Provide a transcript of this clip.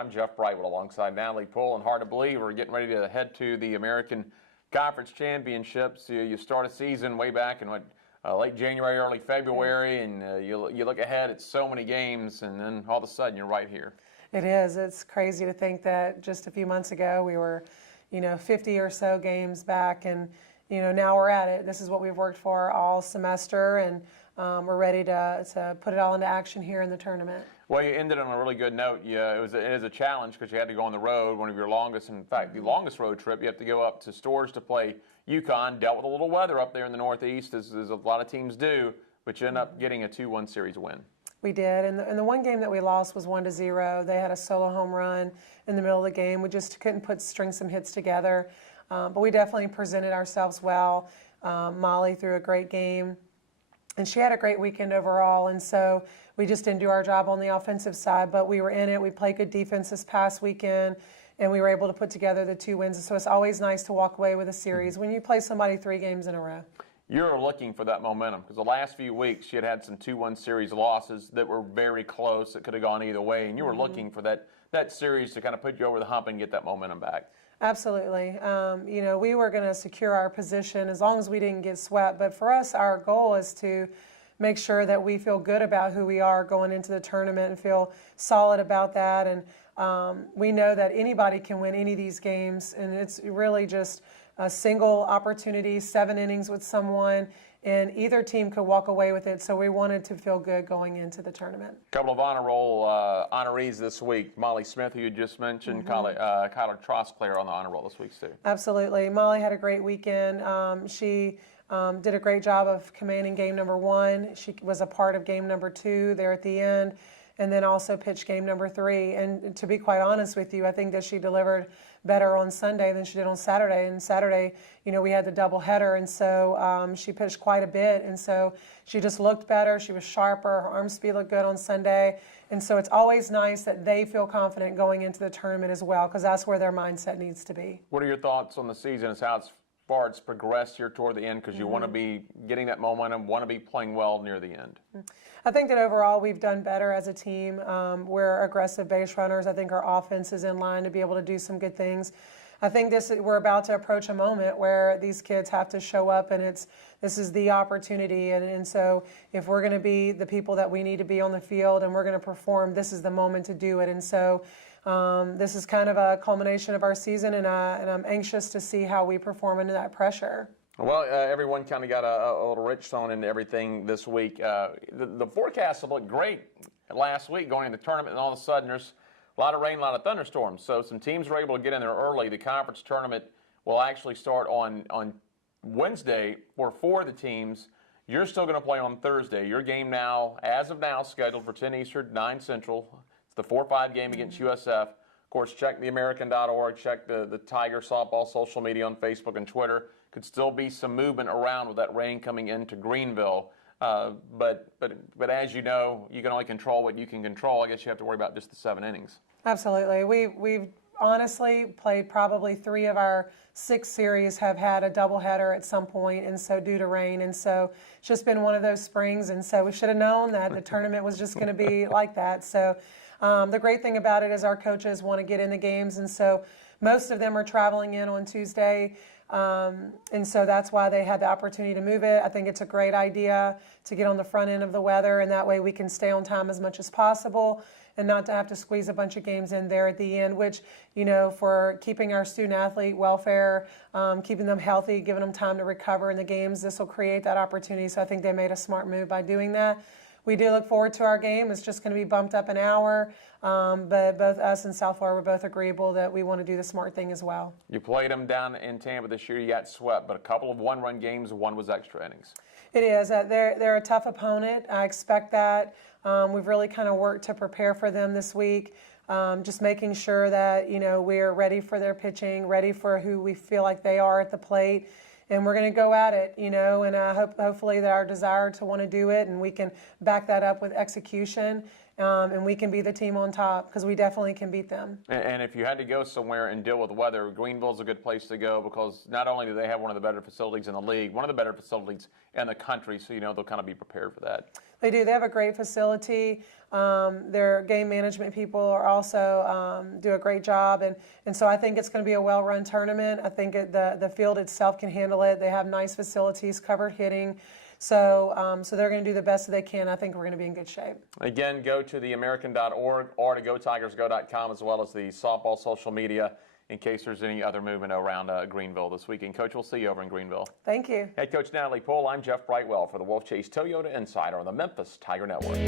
I'm Jeff Brightwood alongside Natalie Poole, and hard to believe we're getting ready to head to the American Conference Championships. You start a season way back in late January, early February, and you look ahead at so many games, and then all of a sudden you're right here. It is. It's crazy to think that just a few months ago we were, 50 or so games back, and now we're at it. This is what we've worked for all semester, and we're ready to put it all into action here in the tournament. Well, you ended on a really good note. It is a challenge because you had to go on the road, one of your longest, in fact, the longest road trip. You have to go up to Storrs to play UConn. Dealt with a little weather up there in the Northeast, as a lot of teams do, but you end up getting a 2-1 series win. We did, and the one game that we lost was 1-0. They had a solo home run in the middle of the game. We just couldn't string some hits together, but we definitely presented ourselves well. Molly threw a great game, and she had a great weekend overall, and so we just didn't do our job on the offensive side, but we were in it. We played good defense this past weekend, and we were able to put together the 2 wins. So it's always nice to walk away with a series when you play somebody 3 games in a row. You're looking for that momentum because the last few weeks you had some 2-1 series losses that were very close, that could have gone either way, and you were looking for that series to kind of put you over the hump and get that momentum back. Absolutely. We were going to secure our position as long as we didn't get swept, but for us, our goal is to make sure that we feel good about who we are going into the tournament and feel solid about that. And we know that anybody can win any of these games, and it's really just a single opportunity, 7 innings with someone, and either team could walk away with it. So we wanted to feel good going into the tournament. A couple of honor roll honorees this week. Molly Smith, who you just mentioned, Kyler Trosclair on the honor roll this week too. Absolutely. Molly had a great weekend. She did a great job of commanding game number 1. She was a part of game number 2 there at the end, and then also pitched game number 3. And to be quite honest with you, I think that she delivered better on Sunday than she did on Saturday. And Saturday, we had the doubleheader, and so she pitched quite a bit. And so she just looked better. She was sharper. Her arm speed looked good on Sunday. And so it's always nice that they feel confident going into the tournament as well, because that's where their mindset needs to be. What are your thoughts on the season as how it's progressed here toward the end, because you want to be getting that momentum, want to be playing well near the end? I think that overall we've done better as a team. We're aggressive base runners. I think our offense is in line to be able to do some good things. I think we're about to approach a moment where these kids have to show up, and this is the opportunity. And so if we're going to be the people that we need to be on the field and we're going to perform, this is the moment to do it. And so this is kind of a culmination of our season, and I'm anxious to see how we perform under that pressure. Well, everyone kind of got a little Richstone into everything this week. The forecast looked great last week going into the tournament, and all of a sudden there's a lot of rain, a lot of thunderstorms. So some teams were able to get in there early. The conference tournament will actually start on Wednesday for 4 of the teams. You're still going to play on Thursday. Your game now, as of now, scheduled for 10 Eastern, 9 Central. It's the 4-5 game against USF. Of course, check theamerican.org, check the Tiger softball social media on Facebook and Twitter. Could still be some movement around with that rain coming into Greenville. But as you know, you can only control what you can control. I guess you have to worry about just the 7 innings. Absolutely. We've honestly played probably 3 of our 6 series have had a doubleheader at some point, and so due to rain. And so it's just been one of those springs, and so we should have known that the tournament was just going to be like that. So the great thing about it is our coaches want to get in the games, and so most of them are traveling in on Tuesday. And so that's why they had the opportunity to move it. I think it's a great idea to get on the front end of the weather, and that way we can stay on time as much as possible and not to have to squeeze a bunch of games in there at the end, which, for keeping our student athlete welfare, keeping them healthy, giving them time to recover in the games, this will create that opportunity. So I think they made a smart move by doing that. We do look forward to our game. It's just going to be bumped up an hour, but both us and South Florida were both agreeable that we want to do the smart thing as well. You played them down in Tampa this year. You got swept, but a couple of 1-run games, 1 was extra innings. It is. They're a tough opponent. I expect that. We've really kind of worked to prepare for them this week, just making sure that, we're ready for their pitching, ready for who we feel like they are at the plate. And we're going to go at it, and hopefully that our desire to want to do it, and we can back that up with execution. and we can be the team on top because we definitely can beat them. And if you had to go somewhere and deal with weather, Greenville's a good place to go because not only do they have one of the better facilities in the league, one of the better facilities in the country, so they'll kind of be prepared for that. They do. They have a great facility. Their game management people are also do a great job, and so I think it's going to be a well-run tournament. I think the field itself can handle it. They have nice facilities, covered hitting. So they're going to do the best that they can. I think we're going to be in good shape. Again, go to theamerican.org or to gotigersgo.com as well as the softball social media in case there's any other movement around Greenville this weekend. Coach, we'll see you over in Greenville. Thank you. Head Coach Natalie Poole, I'm Jeff Brightwell for the Wolfchase Toyota Insider on the Memphis Tiger Network.